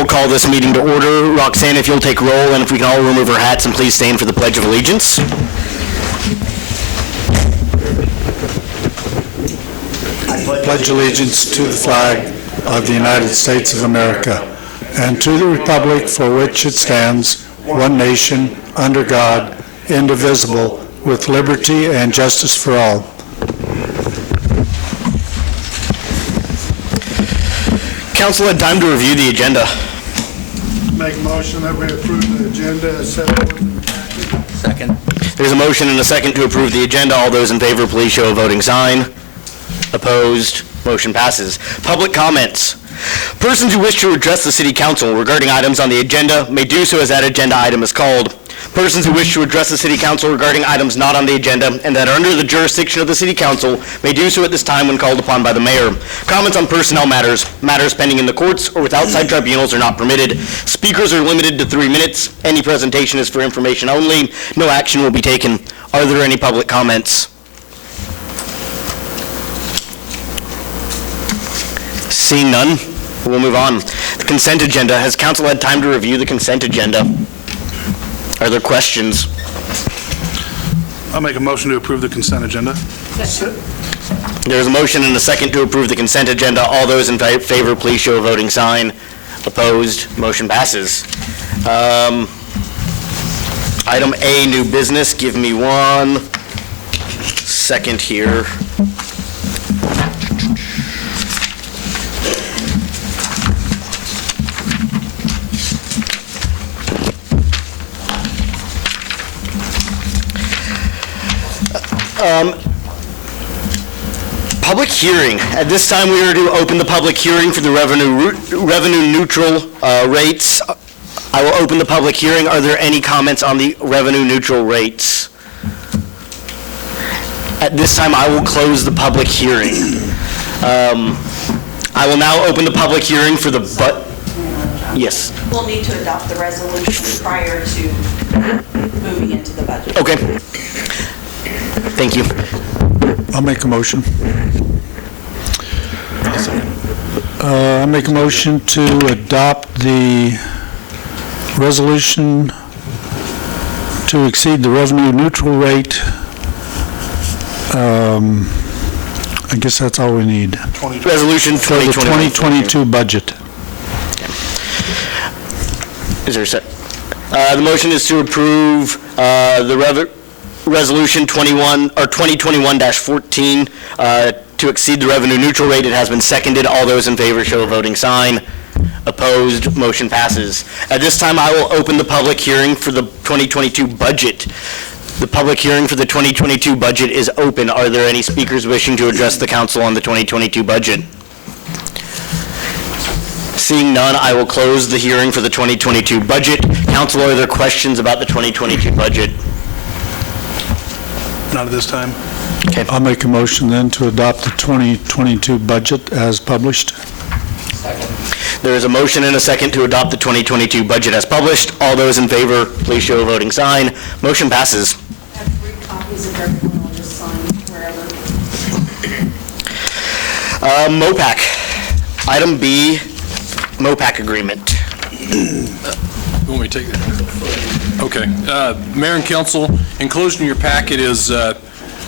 will call this meeting to order. Roxanne, if you'll take roll, and if we can all remove our hats and please stand for the Pledge of Allegiance. I pledge allegiance to the flag of the United States of America and to the republic for which it stands, one nation, under God, indivisible, with liberty and justice for all. Council had time to review the agenda. Make a motion that we approve the agenda as set forth in the packet. Second. There's a motion and a second to approve the agenda. All those in favor, please show a voting sign. Opposed? Motion passes. Public comments. Persons who wish to address the City Council regarding items on the agenda may do so as that agenda item is called. Persons who wish to address the City Council regarding items not on the agenda and that are under the jurisdiction of the City Council may do so at this time when called upon by the Mayor. Comments on personnel matters pending in the courts or with outside tribunals are not permitted. Speakers are limited to 3 minutes. Any presentation is for information only. No action will be taken. Are there any public comments? Seeing none, we'll move on. The consent agenda. Has council had time to review the consent agenda? Are there questions? I'll make a motion to approve the consent agenda. There's a motion and a second to approve the consent agenda. All those in favor, please show a voting sign. Opposed? Motion passes. Item A, new business. Give me 1 second here. Public hearing. At this time, we are to open the public hearing for the revenue neutral rates. I will open the public hearing. Are there any comments on the revenue neutral rates? At this time, I will close the public hearing. I will now open the public hearing for the yes. We'll need to adopt the resolution prior to moving into the budget. Okay. Thank you. I'll make a motion. I make a motion to adopt the resolution to exceed the revenue neutral rate. I guess that's all we need. Resolution For the 2022 budget. Is there a set? The motion is to approve the Resolution 2021-14 to exceed the revenue neutral rate. It has been seconded. All those in favor show a voting sign. Opposed? Motion passes. At this time, I will open the public hearing for the 2022 budget. The public hearing for the 2022 budget is open. Are there any speakers wishing to address the council on the 2022 budget? Seeing none, I will close the hearing for the 2022 budget. Council, are there questions about the 2022 budget? Not at this time. Okay. I'll make a motion then to adopt the 2022 budget as published. There is a motion and a second to adopt the 2022 budget as published. All those in favor, please show a voting sign. Motion passes. I have 3 copies of everyone. I'll just sign wherever. MOPAC. Item B, MOPAC agreement. You want me to take that? Okay. Mayor and council, enclosed in your packet is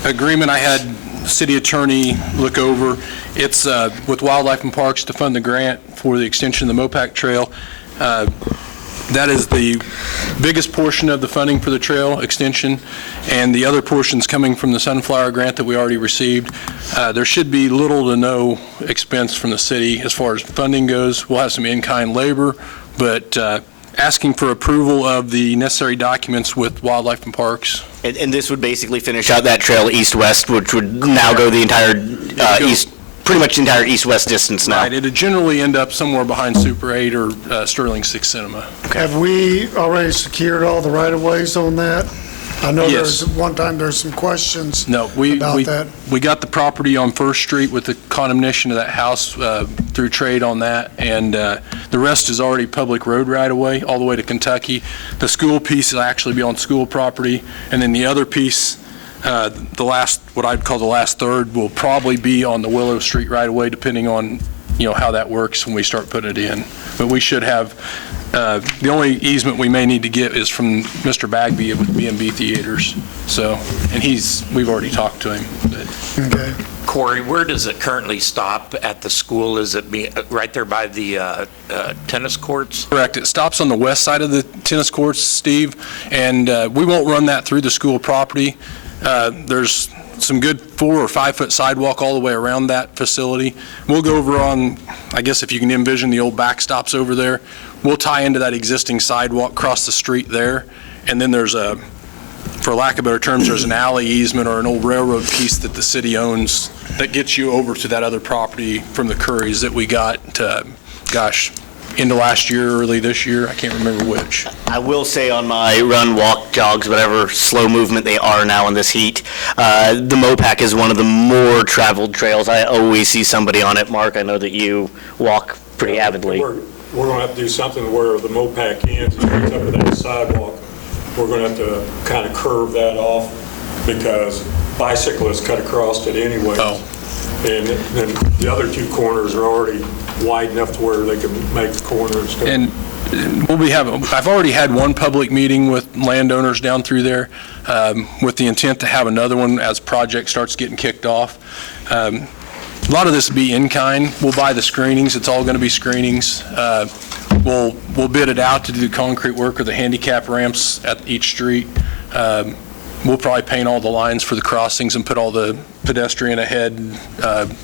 agreement I had city attorney look over. It's with Wildlife and Parks to fund the grant for the extension of the MOPAC Trail. That is the biggest portion of the funding for the trail extension, and the other portion's coming from the Sunflower grant that we already received. There should be little to no expense from the city as far as funding goes. We'll have some in-kind labor, but asking for approval of the necessary documents with Wildlife and Parks. And this would basically finish out that trail east-west, which would now go the entire pretty much the entire east-west distance now. Right, it'd generally end up somewhere behind Super 8 or Sterling 6 Cinema. Have we already secured all the right-of-ways on that? I know Yes. there's, one time there's some questions No, we about that. got the property on First Street with the condemnation of that house through trade on that, and the rest is already public road right-of-way all the way to Kentucky. The school piece will actually be on school property, and then the other piece, the last, what I'd call the last third, will probably be on the Willow Street right-of-way, depending on how that works when we start putting it in. But we should have, the only easement we may need to get is from Mr. Bagby with B&B Theaters. So, and we've already talked to him. But Okay. Corey, where does it currently stop at the school? Is it right there by the tennis courts? Correct. It stops on the west side of the tennis courts, Steve, and we won't run that through the school property. There's some good 4 or 5 foot sidewalk all the way around that facility. We'll go over on, I guess if you can envision the old backstops over there, we'll tie into that existing sidewalk, cross the street there, and then there's for lack of better terms, there's an alley easement or an old railroad piece that the city owns that gets you over to that other property from the Currys that we got, into last year, early this year. I can't remember which. I will say on my run, walk, jogs, whatever slow movement they are now in this heat, the Mopac is one of the more traveled trails. I always see somebody on it. Mark, I know that you walk pretty avidly. We're going to have to do something where the Mopac ends and goes up to that sidewalk. We're going to have to kind of curve that off because bicyclists cut across it anyway. Oh. And then the other 2 corners are already wide enough to where they can make the corner and stuff. And I've already had one public meeting with landowners down through there with the intent to have another one as project starts getting kicked off. A lot of this will be in kind. We'll buy the screenings. It's all going to be screenings. We'll bid it out to do concrete work or the handicap ramps at each street. We'll probably paint all the lines for the crossings and put all the pedestrian ahead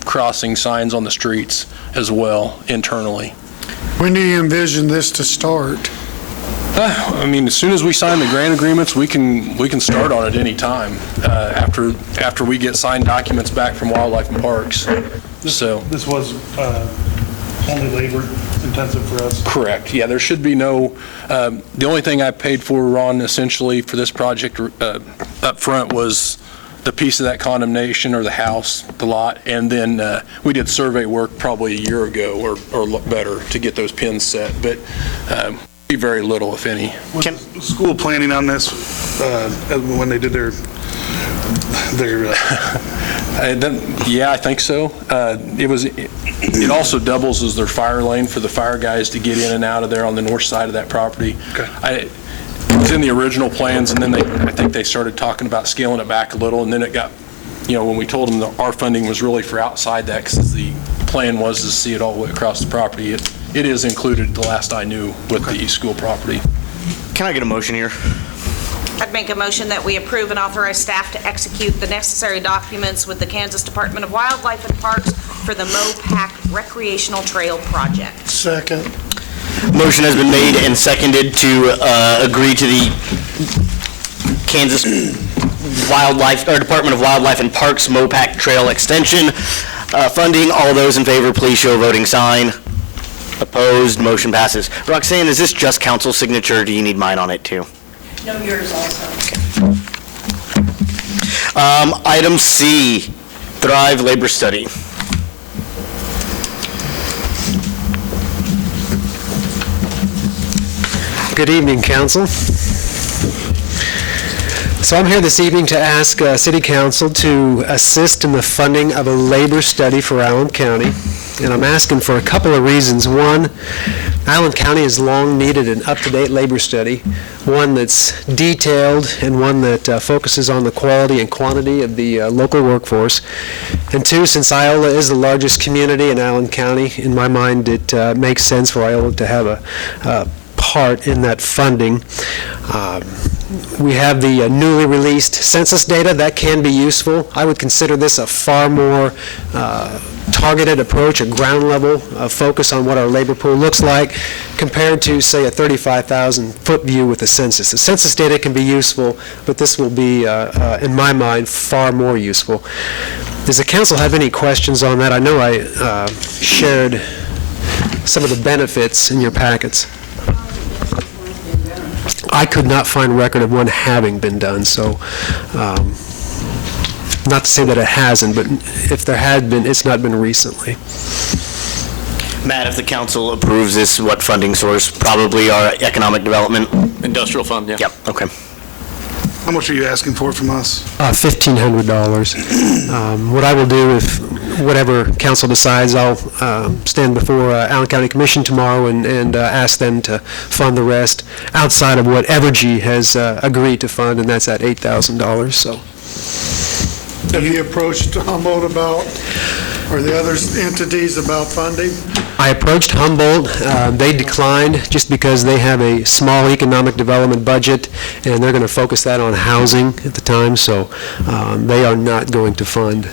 crossing signs on the streets as well internally. When do you envision this to start? I mean, as soon as we sign the grant agreements, we can start on it any time after we get signed documents back from Wildlife and Parks. So This was only labor intensive for us. correct. Yeah, there should be no. The only thing I paid for, Ron, essentially for this project up front was the piece of that condemnation or the house, the lot, and then we did survey work probably a year ago or better to get those pins set, but be very little, if any. Was the school planning on this when they did their Yeah, I think so. It also doubles as their fire lane for the fire guys to get in and out of there on the north side of that property. Okay. It was in the original plans, and then I think they started talking about scaling it back a little, and then it got, when we told them that our funding was really for outside that, because the plan was to see it all the way across the property. It is included, the last I knew, with the school property. Can I get a motion here? I'd make a motion that we approve and authorize staff to execute the necessary documents with the Kansas Department of Wildlife and Parks for the Mopac Recreational Trail Project. Second. Motion has been made and seconded to agree to the Kansas Department of Wildlife and Parks Mopac Trail Extension funding. All those in favor, please show a voting sign. Opposed, motion passes. Roxanne, is this just council signature, or do you need mine on it too? No, yours also. Item C, Thrive Labor Study. Good evening, Council. So I'm here this evening to ask City Council to assist in the funding of a labor study for Allen County, and I'm asking for a couple of reasons. One, Allen County has long needed an up-to-date labor study, one that's detailed and one that focuses on the quality and quantity of the local workforce. And two, since Iola is the largest community in Allen County, in my mind it makes sense for Iola to have a part in that funding. We have the newly released census data. That can be useful. I would consider this a far more targeted approach, a ground level focus on what our labor pool looks like compared to, say, a 35,000-foot view with the census. The census data can be useful, but this will be, in my mind, far more useful. Does the council have any questions on that? I know I shared some of the benefits in your packets. I could not find record of one having been done, so not to say that it hasn't, but if there had been, it's not been recently. Matt, if the council approves this, what funding source? Probably our economic development? Industrial fund, yeah. Yep, okay. How much are you asking for from us? $1,500. What I will do, if whatever council decides, I'll stand before Allen County Commission tomorrow and ask them to fund the rest outside of what Evergy has agreed to fund, and that's at $8,000, so. Have you approached Humboldt about, or the other entities about funding? I approached Humboldt. They declined just because they have a small economic development budget, and they're going to focus that on housing at the time, so they are not going to fund.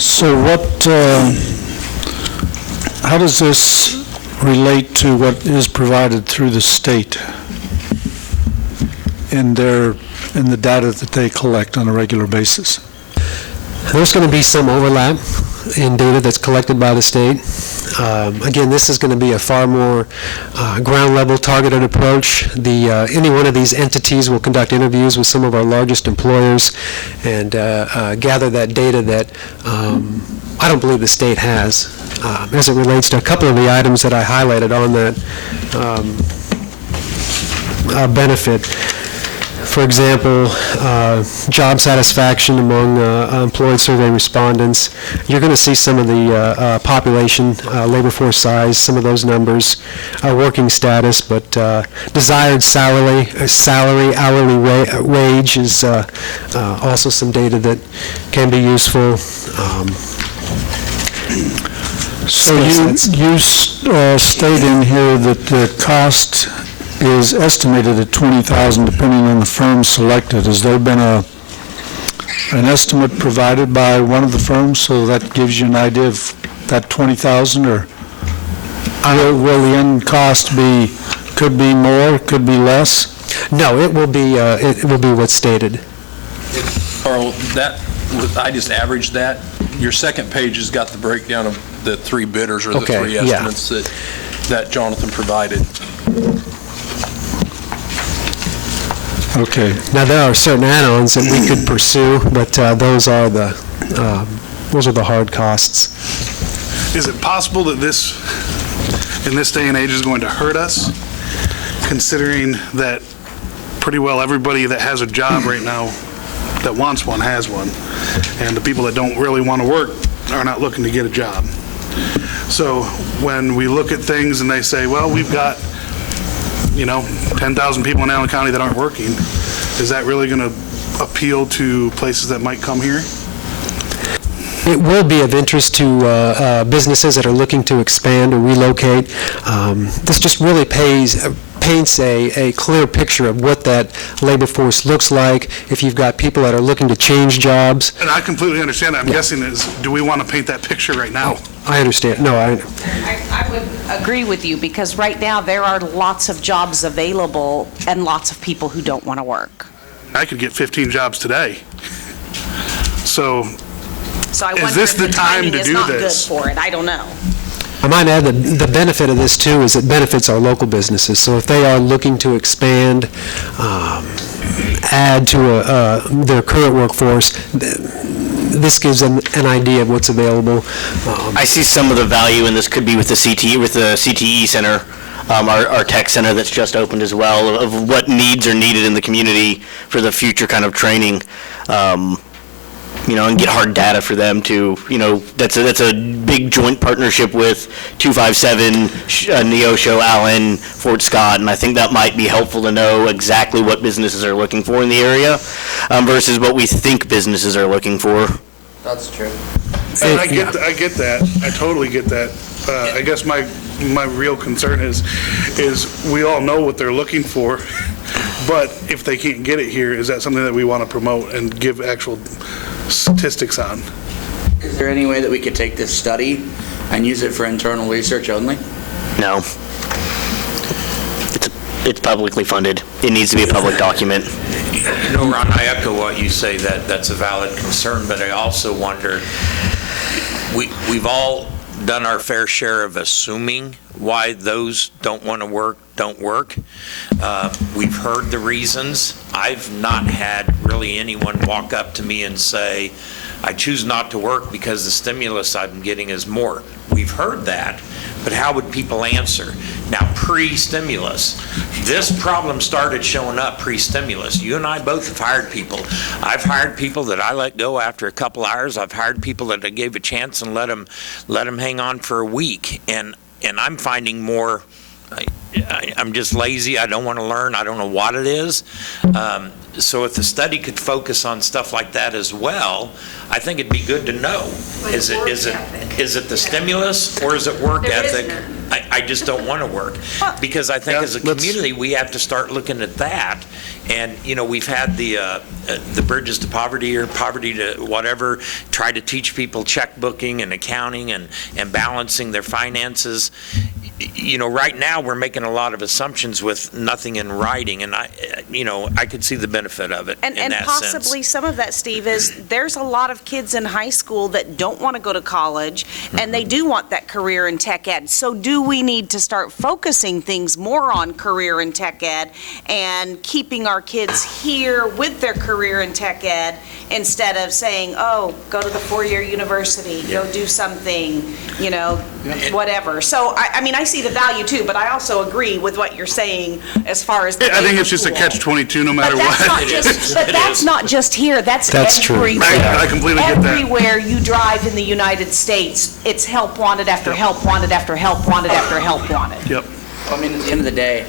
So how does this relate to what is provided through the state in the data that they collect on a regular basis? There's going to be some overlap in data that's collected by the state. Again, this is going to be a far more ground-level targeted approach. Any one of these entities will conduct interviews with some of our largest employers and gather that data that I don't believe the state has as it relates to a couple of the items that I highlighted on that benefit. For example, job satisfaction among employed survey respondents. You're going to see some of the population, labor force size, some of those numbers, working status, but desired salary, hourly wage is also some data that can be useful. So you state in here that the cost is estimated at $20,000 depending on the firm selected. Has there been an estimate provided by one of the firms, so that gives you an idea of that $20,000, or will the end cost could be more, could be less? No, it will be what's stated. Carl, I just averaged that. Your second page has got the breakdown of the three bidders, or the Okay, three yeah. estimates that Jonathan provided. Okay. Now, there are certain add-ons that we could pursue, but those are the hard costs. Is it possible that this, in this day and age, is going to hurt us, considering that pretty well everybody that has a job right now that wants one has one, and the people that don't really want to work are not looking to get a job? So when we look at things and they say, well, we've got 10,000 people in Allen County that aren't working, is that really going to appeal to places that might come here? It will be of interest to businesses that are looking to expand or relocate. This just really paints a clear picture of what that labor force looks like. If you've got people that are looking to change jobs. And I completely understand that. I'm guessing do we want to paint that picture right now? I understand. No, I would agree with you, because right now there are lots of jobs available and lots of people who don't want to work. I could get 15 jobs today. So So I Is wonder this if the the time timing to is do not good this? for it. I don't know. I might add that the benefit of this, too, is it benefits our local businesses. So if they are looking to expand, add to their current workforce, this gives them an idea of what's available. I see some of the value in this could be with the CTE Center, our tech center that's just opened as well, of what needs are needed in the community for the future kind of training. And get hard data for them to, that's a big joint partnership with 257, Neosho, Allen, Fort Scott, and I think that might be helpful to know exactly what businesses are looking for in the area versus what we think businesses are looking for. That's true. And I get that. I totally get that. I guess my real concern is we all know what they're looking for, but if they can't get it here, is that something that we want to promote and give actual statistics on? Is there any way that we could take this study and use it for internal research only? No. It's publicly funded. It needs to be a public document. Ron, I echo what you say, that's a valid concern, but I also wonder, we've all done our fair share of assuming why those don't want to work. We've heard the reasons. I've not had really anyone walk up to me and say, I choose not to work because the stimulus I'm getting is more. We've heard that, but how would people answer? Now, pre-stimulus, this problem started showing up pre-stimulus. You and I both have hired people. I've hired people that I let go after a couple hours. I've hired people that I gave a chance and let them hang on for a week. And I'm finding more, I'm just lazy. I don't want to learn. I don't know what it is. So if the study could focus on stuff like that as well, I think it'd be good to know. Is it the stimulus or is it work ethic? I just don't want to work, because I think as a community, we have to start looking at that. And, we've had the Bridges to Poverty or Poverty to whatever, try to teach people checkbooking and accounting and balancing their finances. Right now, we're making a lot of assumptions with nothing in writing, and I could see the benefit of it in that sense. And possibly some of that, Steve, is there's a lot of kids in high school that don't want to go to college, and they do want that career in tech ed. So do we need to start focusing things more on career in tech ed and keeping our kids here with their career in tech ed instead of saying, oh, go to the four-year university, go do something, whatever. So, I see the value too, but I also agree with what you're saying as far as the I think it's just a catch-22 no matter what. But that's not just here, that's true. everywhere. I completely get that. Everywhere you drive in the United States, it's help wanted after help wanted after help wanted after help wanted. Yep. I mean, at the end of the day,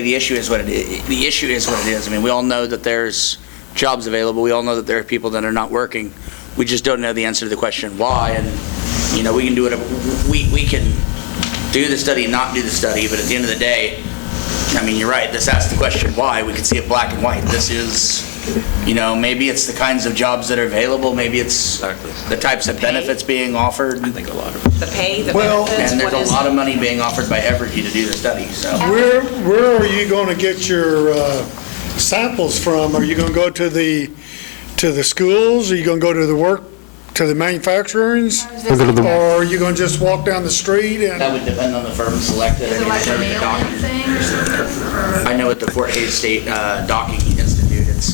the issue is what it is. The issue is what it is. I mean, we all know that there's jobs available. We all know that there are people that are not working. We just don't know the answer to the question why. And we can do it. We can do the study, not do the study. But at the end of the day, you're right. This asks the question why. We can see it black and white. This is, maybe it's the kinds of jobs that are available. Maybe it's the types of benefits being offered. I think a lot of it. The pay, the benefits. And there's a lot of money being offered by Evergy to do the study. So Where are you going to get your samples from? Are you going to go to the schools? Are you going to go to the manufacturers? Or are you going to just walk down the street and? that would depend on the firm selected. Is it like a mailing thing or something? I know at the Fort Hays State Docking Institute, it's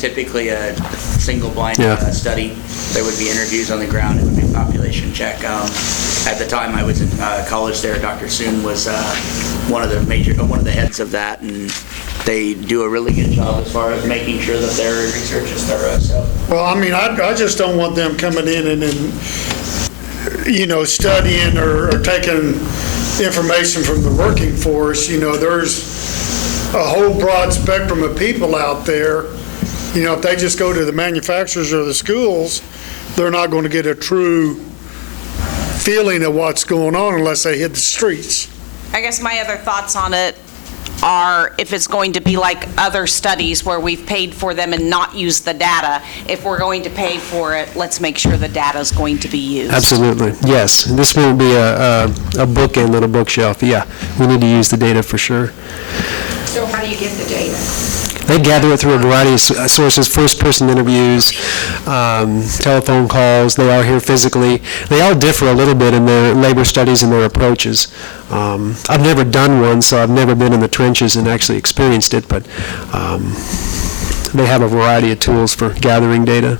typically a single blind study. There would be interviews on the ground. It would be a population check. At the time I was in college there, Dr. Soon was one of the heads of that, and they do a really good job as far as making sure that their research is thorough. So. Well, I just don't want them coming in and then, studying or taking information from the working force. There's a whole broad spectrum of people out there. If they just go to the manufacturers or the schools, they're not going to get a true feeling of what's going on unless they hit the streets. I guess my other thoughts on it are, if it's going to be like other studies where we've paid for them and not used the data, if we're going to pay for it, let's make sure the data is going to be used. Absolutely, yes. This won't be a bookend on a bookshelf. Yeah, we need to use the data for sure. So how do you get the data? They gather it through a variety of sources, first-person interviews, telephone calls. They are here physically. They all differ a little bit in their labor studies and their approaches. I've never done one, so I've never been in the trenches and actually experienced it, but they have a variety of tools for gathering data.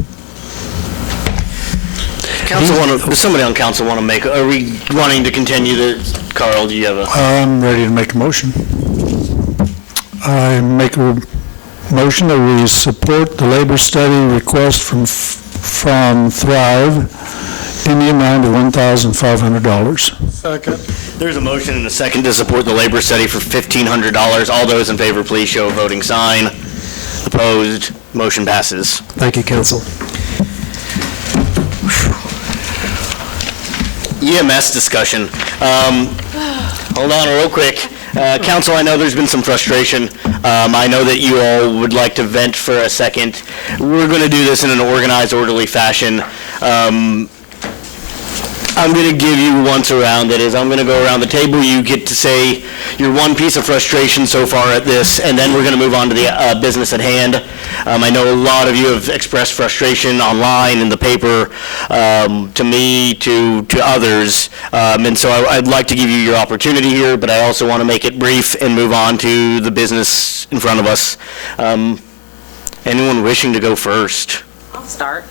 Does somebody on council want to make, are we wanting to continue the, Carl, do you have a? I'm ready to make a motion. I make a motion that we support the labor study request from Thrive in the amount of $1,500. Second. There's a motion and a second to support the labor study for $1,500. All those in favor, please show a voting sign. Opposed, motion passes. Thank you, council. EMS discussion. Hold on real quick. Council, I know there's been some frustration. I know that you all would like to vent for a second. We're going to do this in an organized, orderly fashion. I'm going to give you once around. That is, I'm going to go around the table. You get to say your one piece of frustration so far at this, and then we're going to move on to the business at hand. I know a lot of you have expressed frustration online, in the paper, to me, to others, and so I'd like to give you your opportunity here, but I also want to make it brief and move on to the business in front of us. Anyone wishing to go first? I'll start.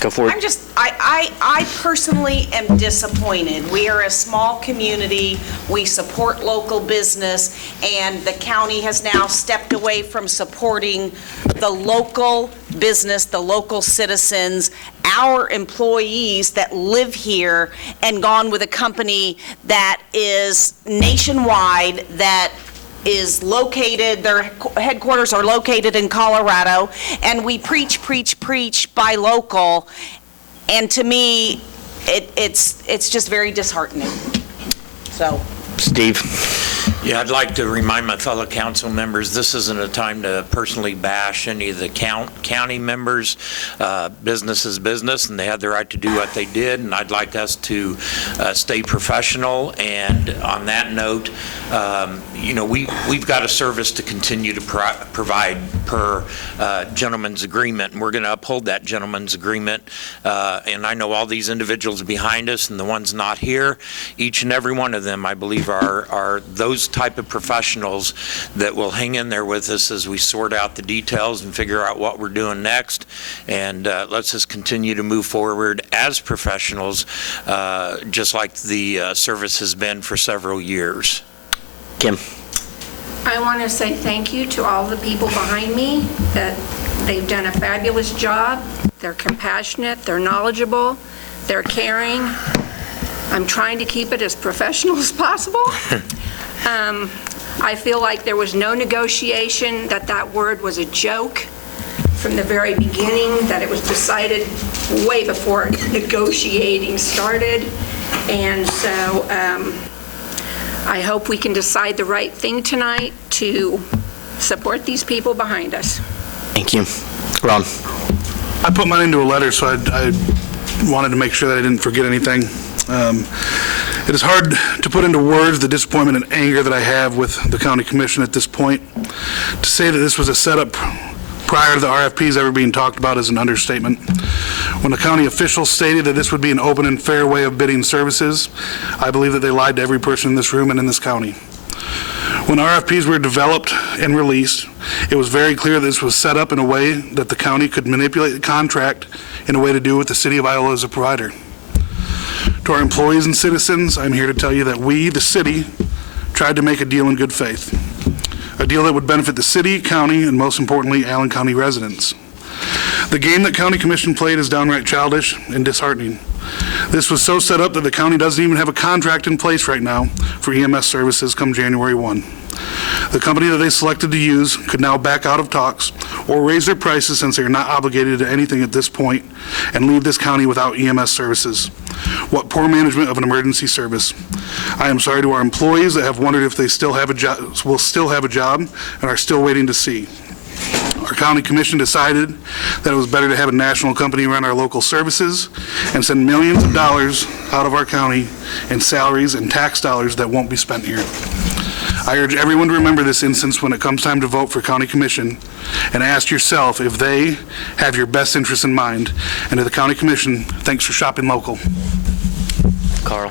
Go for it. I personally am disappointed. We are a small community, we support local business, and the county has now stepped away from supporting the local business, the local citizens, our employees that live here, and gone with a company that is nationwide, that is located, their headquarters are located in Colorado, and we preach, buy local, and to me, it's just very disheartening. So. Steve? Yeah, I'd like to remind my fellow council members, this isn't a time to personally bash any of the county members. Business is business, and they had the right to do what they did, and I'd like us to stay professional. And on that note, we've got a service to continue to provide per gentleman's agreement, and we're going to uphold that gentleman's agreement. And I know all these individuals behind us and the ones not here, each and every one of them, I believe, are those type of professionals that will hang in there with us as we sort out the details and figure out what we're doing next. And let's just continue to move forward as professionals, just like the service has been for several years. Kim? I want to say thank you to all the people behind me, that they've done a fabulous job. They're compassionate, they're knowledgeable, they're caring. I'm trying to keep it as professional as possible. I feel like there was no negotiation, that word was a joke from the very beginning, that it was decided way before negotiating started. And so I hope we can decide the right thing tonight to support these people behind us. Thank you. Ron? I put mine into a letter, so I wanted to make sure that I didn't forget anything. It is hard to put into words the disappointment and anger that I have with the county commission at this point. To say that this was a setup prior to the RFPs ever being talked about is an understatement. When the county officials stated that this would be an open and fair way of bidding services, I believe that they lied to every person in this room and in this county. When RFPs were developed and released, it was very clear that this was set up in a way that the county could manipulate the contract in a way to do with the city of Iola as a provider. To our employees and citizens, I'm here to tell you that we, the city, tried to make a deal in good faith. A deal that would benefit the city, county, and most importantly, Allen County residents. The game that County Commission played is downright childish and disheartening. This was so set up that the county doesn't even have a contract in place right now for EMS services come January 1. The company that they selected to use could now back out of talks or raise their prices since they are not obligated to anything at this point and leave this county without EMS services. What poor management of an emergency service. I am sorry to our employees that have wondered if they still have a job, will still have a job and are still waiting to see. Our county commission decided that it was better to have a national company run our local services and send millions of dollars out of our county in salaries and tax dollars that won't be spent here. I urge everyone to remember this instance when it comes time to vote for county commission, and ask yourself if they have your best interests in mind. And to the county commission, thanks for shopping local. Carl?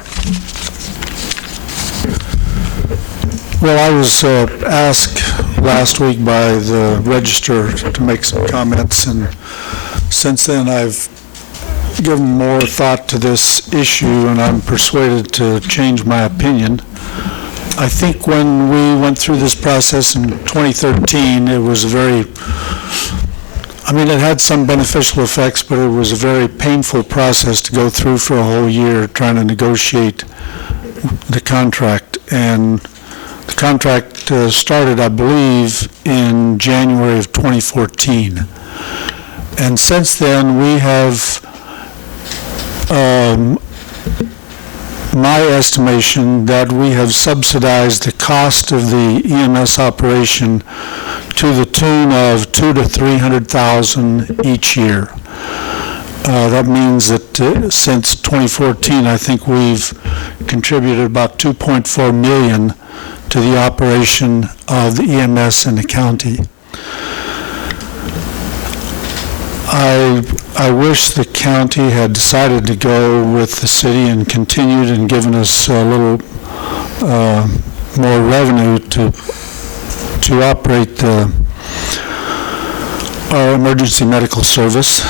Well, I was asked last week by the Register to make some comments, and since then I've given more thought to this issue, and I'm persuaded to change my opinion. I think when we went through this process in 2013, it was it had some beneficial effects, but it was a very painful process to go through for a whole year trying to negotiate the contract. And the contract started, I believe, in January of 2014. And since then, we have my estimation that we have subsidized the cost of the EMS operation to the tune of $200,000 to $300,000 each year. That means that since 2014, I think we've contributed about $2.4 million to the operation of the EMS in the county. I wish the county had decided to go with the city and continued and given us a little more revenue to operate our emergency medical service.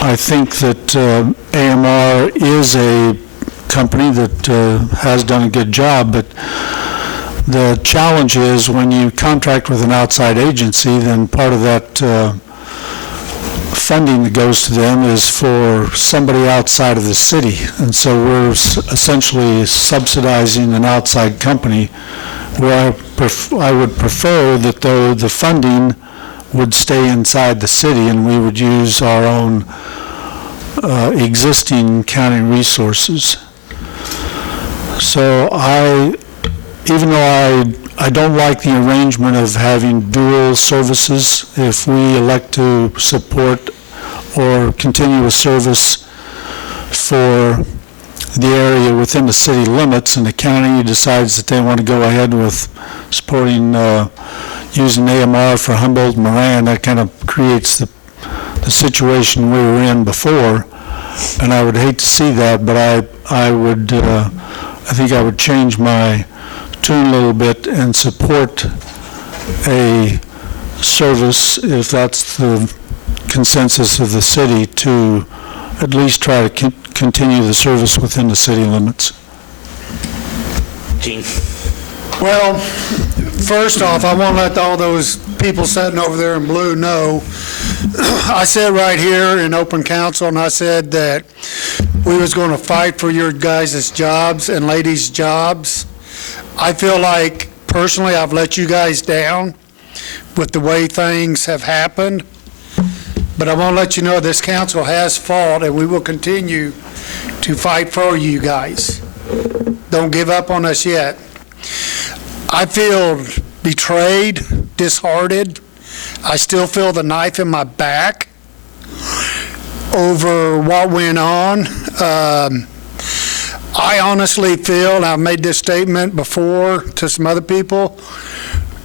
I think that AMR is a company that has done a good job, but the challenge is when you contract with an outside agency, then part of that funding that goes to them is for somebody outside of the city. And so we're essentially subsidizing an outside company, where I would prefer that the funding would stay inside the city and we would use our own existing county resources. So even though I don't like the arrangement of having dual services, if we elect to support or continue a service for the area within the city limits and the county decides that they want to go ahead with supporting using AMR for Humboldt and Moran, that kind of creates the situation we were in before, and I would hate to see that, but I think I would change my tune a little bit and support a service, if that's the consensus of the city, to at least try to continue the service within the city limits. Gene? Well, first off, I want to let all those people sitting over there in blue know, I said right here in open council, and I said that we was going to fight for your guys' jobs and ladies' jobs. I feel like, personally, I've let you guys down with the way things have happened, but I want to let you know this council has fought, and we will continue to fight for you guys. Don't give up on us yet. I feel betrayed, disheartened. I still feel the knife in my back over what went on. I honestly feel, and I've made this statement before to some other people,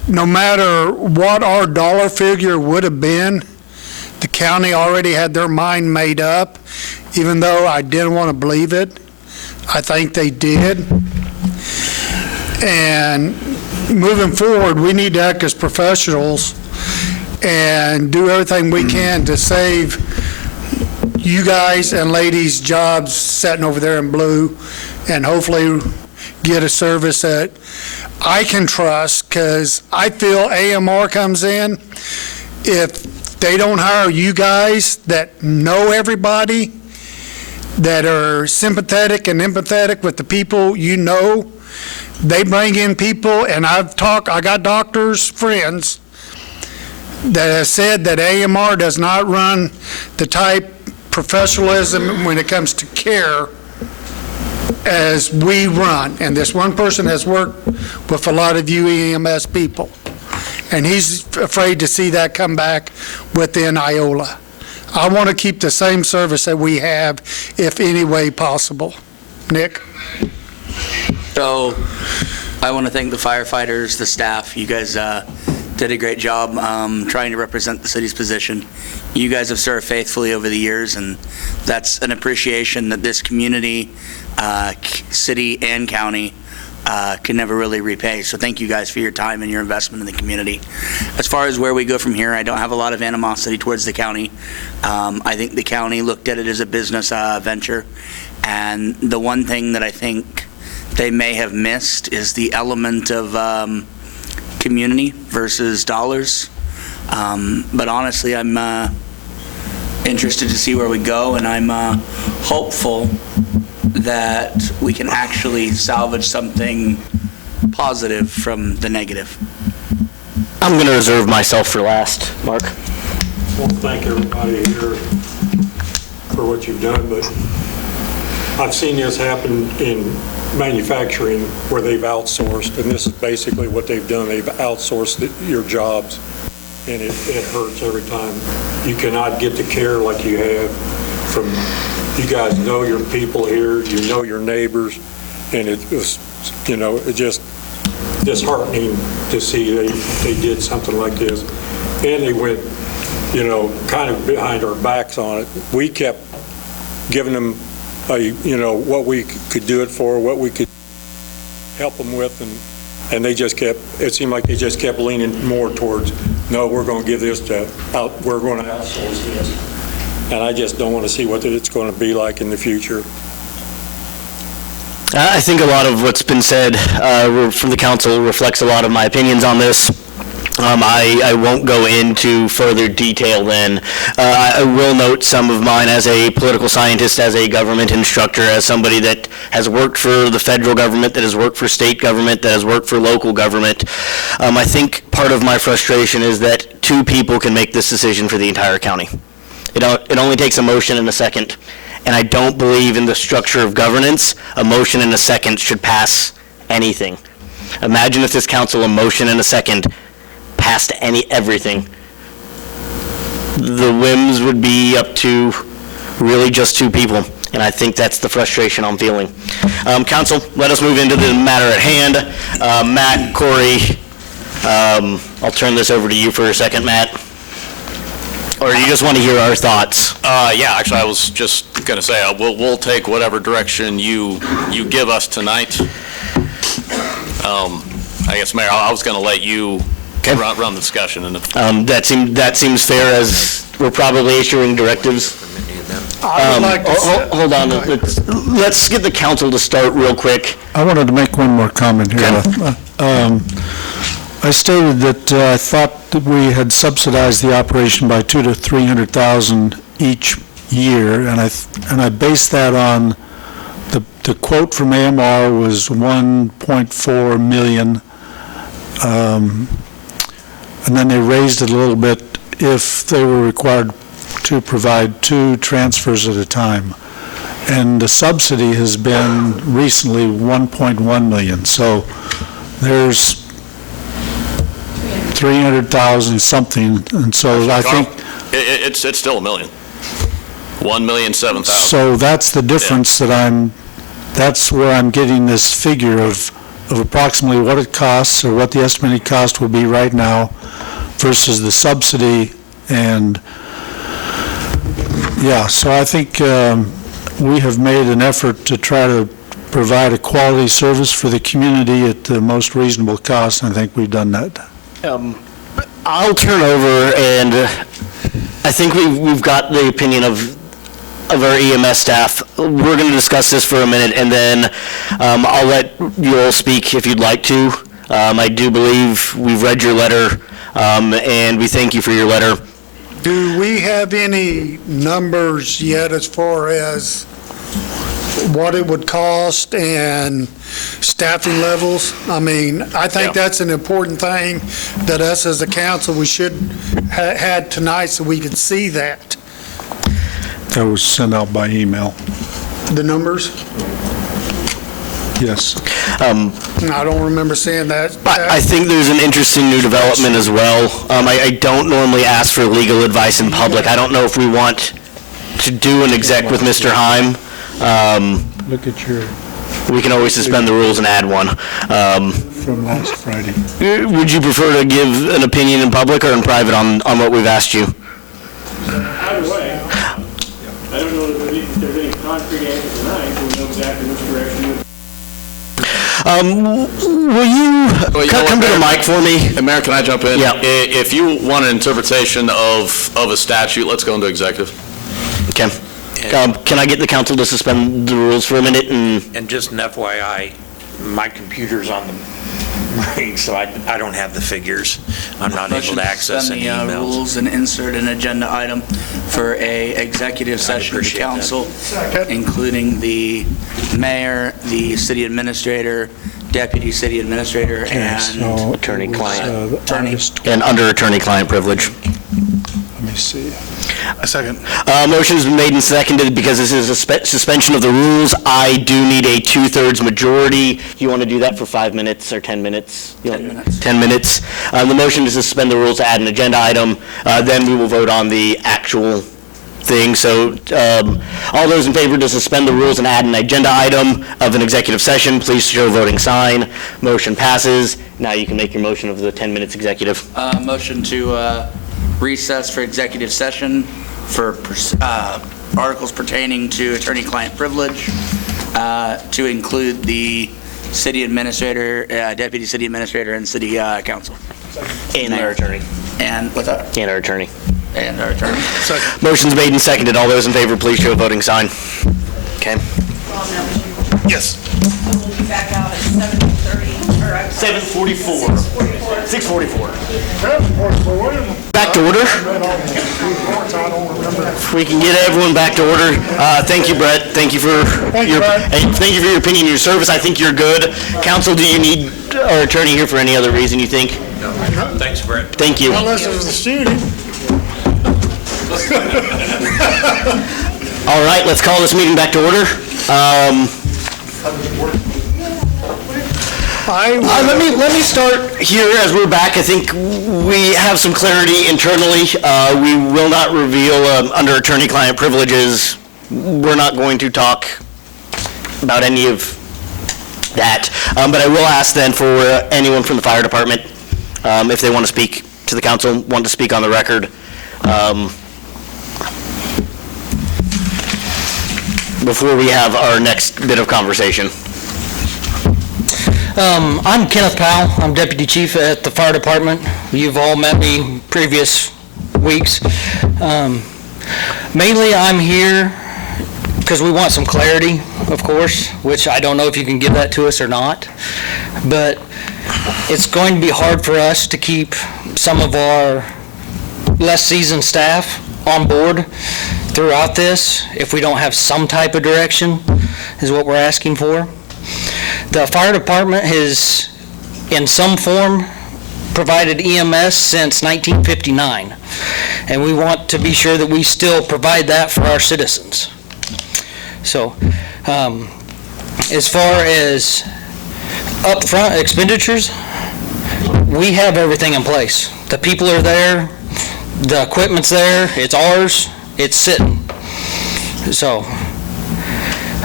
no matter what our dollar figure would have been, the county already had their mind made up, even though I didn't want to believe it. I think they did. And moving forward, we need to act as professionals and do everything we can to save you guys and ladies' jobs sitting over there in blue, and hopefully get a service that I can trust, because I feel AMR comes in, if they don't hire you guys that know everybody, that are sympathetic and empathetic with the people you know, they bring in people, and I got doctors, friends, that have said that AMR does not run the type professionalism when it comes to care as we run. And this one person has worked with a lot of you EMS people, and he's afraid to see that come back within Iola. I want to keep the same service that we have, if any way possible. Nick? So I want to thank the firefighters, the staff. You guys did a great job trying to represent the city's position. You guys have served faithfully over the years, and that's an appreciation that this community, city and county, can never really repay. So thank you guys for your time and your investment in the community. As far as where we go from here, I don't have a lot of animosity towards the county. I think the county looked at it as a business venture, and the one thing that I think they may have missed is the element of community versus dollars. But honestly, I'm interested to see where we go, and I'm hopeful that we can actually salvage something positive from the negative. I'm going to reserve myself for last. Mark? I want to thank everybody here for what you've done, but I've seen this happen in manufacturing where they've outsourced, and this is basically what they've done. They've outsourced your jobs, and it hurts every time. You cannot get the care like you have from, you guys know your people here, you know your neighbors, and it was, it just disheartening to see they did something like this. And they went, kind of behind our backs on it. We kept giving them what we could do it for, what we could help them with, and they just kept, it seemed like they just kept leaning more towards, no, we're going to give this we're going to outsource this. and I just don't want to see what it's going to be like in the future. I think a lot of what's been said from the council reflects a lot of my opinions on this. I won't go into further detail then. I will note some of mine as a political scientist, as a government instructor, as somebody that has worked for the federal government, that has worked for state government, that has worked for local government. I think part of my frustration is that 2 people can make this decision for the entire county. It only takes a motion and a second. And I don't believe in the structure of governance, a motion and a second should pass anything. Imagine if this council, a motion and a second, passed everything. The whims would be up to really just 2 people, and I think that's the frustration I'm feeling. Council, let us move into the matter at hand. Matt, Corey, I'll turn this over to you for a second, Matt. Or you just want to hear our thoughts? Yeah, actually, I was just going to say, we'll take whatever direction you give us tonight. I guess, Mayor, I was going to let you run the discussion. And That seems fair, as we're probably issuing directives. I would like to Hold on, let's get the council to start real quick. I wanted to make one more comment here. I stated that I thought that we had subsidized the operation by $200,000 to $300,000 each year, and I based that on the quote from AMR was $1.4 million, and then they raised it a little bit if they were required to provide 2 transfers at a time. And the subsidy has been recently $1.1 million, so there's 300,000 something, and so I think... It's still $1 million. 1,007,000. So that's the difference that's where I'm getting this figure of approximately what it costs, or what the estimated cost will be right now versus the subsidy, and yeah, so I think we have made an effort to try to provide a quality service for the community at the most reasonable cost, and I think we've done that. I'll turn over, and I think we've got the opinion of our EMS staff. We're going to discuss this for a minute, and then I'll let you all speak if you'd like to. I do believe we've read your letter, and we thank you for your letter. Do we have any numbers yet as far as what it would cost and staffing levels? I mean, I think that's an important thing that us as a council, we should had tonight so we could see that. That was sent out by email. The numbers? Yes. I don't remember seeing that. I think there's an interesting new development as well. I don't normally ask for legal advice in public. I don't know if we want to do an exec with Mr. Heim. Look at your... We can always suspend the rules and add one. From last Friday. Would you prefer to give an opinion in public or in private on what we've asked you? Either way, I don't know if there's any concrete answer tonight. We'll know exactly which direction. Will you come to the mic for me? Mayor, can I jump in? Yeah. If you want an interpretation of a statute, let's go into executive. Okay. Can I get the council to suspend the rules for a minute? And just an FYI, my computer's on the ring, so I don't have the figures. I'm not able to access any Suspend the emails. rules and insert an agenda item for a executive session of the council, including the mayor, the city administrator, deputy city administrator, and attorney-client. Attorney. And under attorney-client privilege. Let me see. A second. Motion's been made and seconded because this is a suspension of the rules. I do need a 2/3 majority. You want to do that for 5 minutes or 10 minutes? 10 minutes. 10 minutes. The motion to suspend the rules to add an agenda item. Then we will vote on the actual thing. So all those in favor to suspend the rules and add an agenda item of an executive session, please show voting sign. Motion passes. Now you can make your motion of the 10 minutes executive. Motion to recess for executive session for articles pertaining to attorney-client privilege, to include the city administrator, deputy city administrator, and city council. And our attorney. And what's that? And our attorney. and our attorney. Motion's made and seconded. All those in favor, please show a voting sign. Okay. Yes. So we'll be back out at 7:30, or I'm sorry, 7:44. 6:44. 6:44. Back to order. If we can get everyone back to order. Thank you, Brett. Thank you for your opinion, your service. I think you're good. Counsel, do you need our attorney here for any other reason you think? No. Thanks, Brett. Thank you. Unless it was the shooting. All right, let's call this meeting back to order. Let me start here as we're back. I think we have some clarity internally. We will not reveal under attorney-client privileges. We're not going to talk about any of that. But I will ask then for anyone from the fire department, if they want to speak to the council, want to speak on the record. Before we have our next bit of conversation. I'm Kenneth Powell. I'm Deputy Chief at the Fire Department. You've all met me previous weeks. Mainly I'm here because we want some clarity, of course, which I don't know if you can give that to us or not. But it's going to be hard for us to keep some of our less seasoned staff on board throughout this if we don't have some type of direction, is what we're asking for. The fire department has, in some form, provided EMS since 1959, and we want to be sure that we still provide that for our citizens. So, as far as upfront expenditures, we have everything in place. The people are there, the equipment's there, it's ours, it's sitting. So,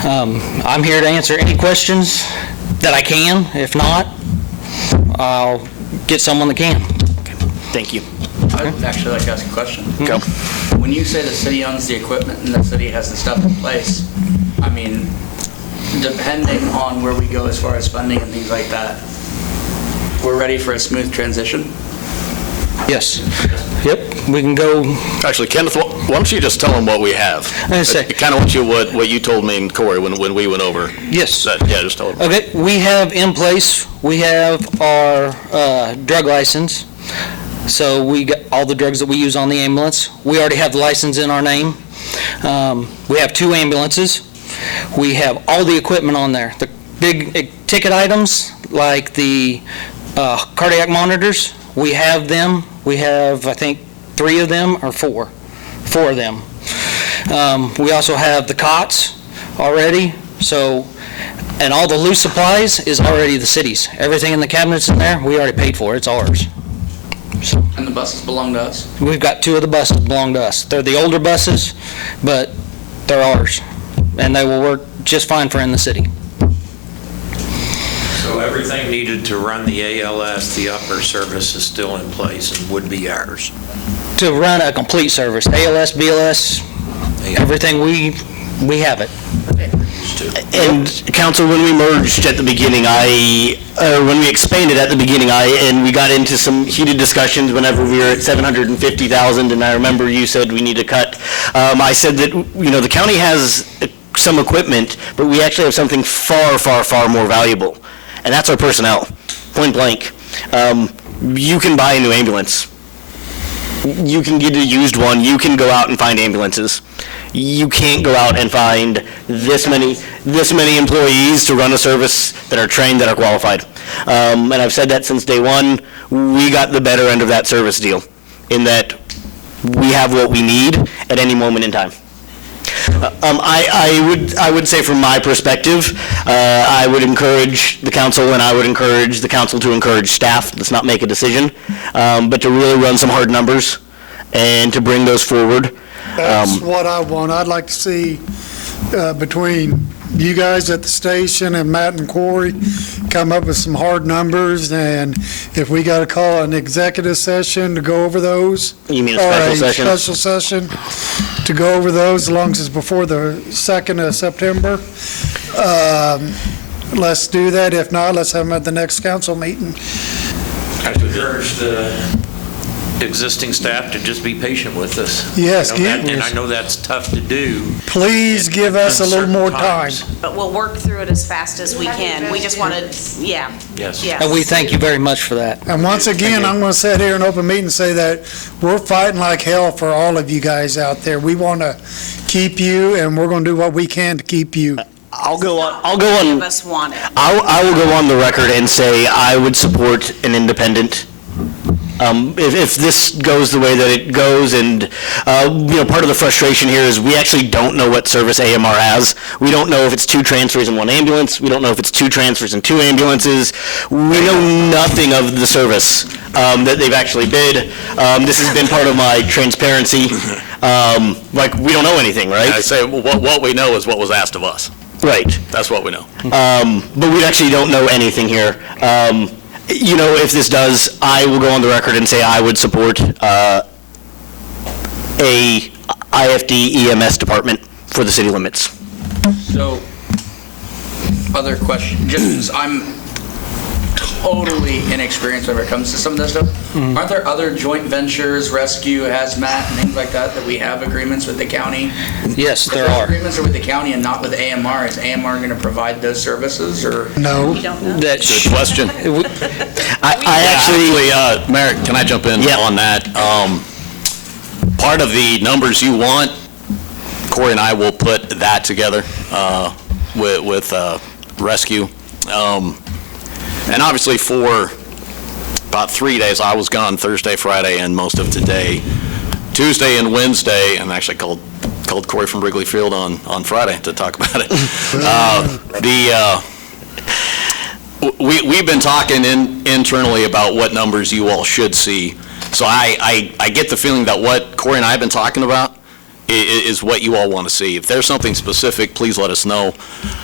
I'm here to answer any questions that I can. If not, I'll get someone that can. Thank you. I'd actually like to ask a question. Go. When you say the city owns the equipment and the city has the stuff in place, I mean, depending on where we go as far as funding and things like that, we're ready for a smooth transition? Yes. Yep, we can go. Actually, Kenneth, why don't you just tell them what we have? Kind of what you told me and Corey when we went over. Yes. Yeah, just tell them. Okay, we have in place, we have our drug license. So we got all the drugs that we use on the ambulance. We already have the license in our name. We have 2 ambulances. We have all the equipment on there. The big ticket items like the cardiac monitors, we have them. We have, I think, 3 of them or 4 of them. We also have the cots already. So, and all the loose supplies is already the city's. Everything in the cabinets in there, we already paid for. It's ours. So, and the buses belong to us? We've got 2 of the buses belong to us. They're the older buses, but they're ours. And they will work just fine for in the city. So everything needed to run the ALS, the upper service is still in place and would be ours? To run a complete service, ALS, BLS, everything, we have it. And Council, when we merged at the beginning, when we expanded at the beginning, and we got into some heated discussions whenever we were at 750,000, and I remember you said we need to cut. I said that, the county has some equipment, but we actually have something far, far, far more valuable, and that's our personnel, point blank. You can buy a new ambulance. You can get a used one. You can go out and find ambulances. You can't go out and find this many employees to run a service that are trained, that are qualified. And I've said that since day one. We got the better end of that service deal, in that we have what we need at any moment in time. I would say from my perspective, I would encourage the council, and I would encourage the council to encourage staff. Let's not make a decision, but to really run some hard numbers and to bring those forward. That's what I want. I'd like to see between you guys at the station and Matt and Corey come up with some hard numbers, and if we got to call an executive session to go over those. You mean a special session? Or a special session to go over those, as long as it's before the 2nd of September. Let's do that. If not, let's have them at the next council meeting. I would urge the existing staff to just be patient with us. Yes, You know, and I know that's tough to do. Please give us a little more time. But we'll work through it as fast as we can. We just want to, yeah. Yes. Yes. And we thank you very much for that. And once again, I'm going to sit here in open meeting and say that we're fighting like hell for all of you guys out there. We want to keep you, and we're going to do what we can to keep you. I'll go Any on, of us want it. I will go on the record and say I would support an independent. If this goes the way that it goes, and, part of the frustration here is we actually don't know what service AMR has. We don't know if it's 2 transfers in 1 ambulance. We don't know if it's 2 transfers in 2 ambulances. We know nothing of the service that they've actually bid. This has been part of my transparency. We don't know anything, right? I say, what we know is what was asked of us. Right. That's what we know. But we actually don't know anything here. If this does, I will go on the record and say I would support a IFD EMS department for the city limits. So, other question, just because I'm totally inexperienced when it comes to some of this stuff, aren't there other joint ventures, rescue, hazmat, and things like that we have agreements with the county? Yes, there If those are. agreements are with the county and not with AMR, is AMR going to provide those services, or? No. We don't know. That Good question. I actually, Merrick, can I jump in on that? Part of the numbers you want, Corey and I will put that together with rescue. And obviously for about 3 days, I was gone Thursday, Friday, and most of today. Tuesday and Wednesday, and actually called Corey from Wrigley Field on Friday to talk about it. We've been talking internally about what numbers you all should see. So I get the feeling that what Corey and I have been talking about is what you all want to see. If there's something specific, please let us know.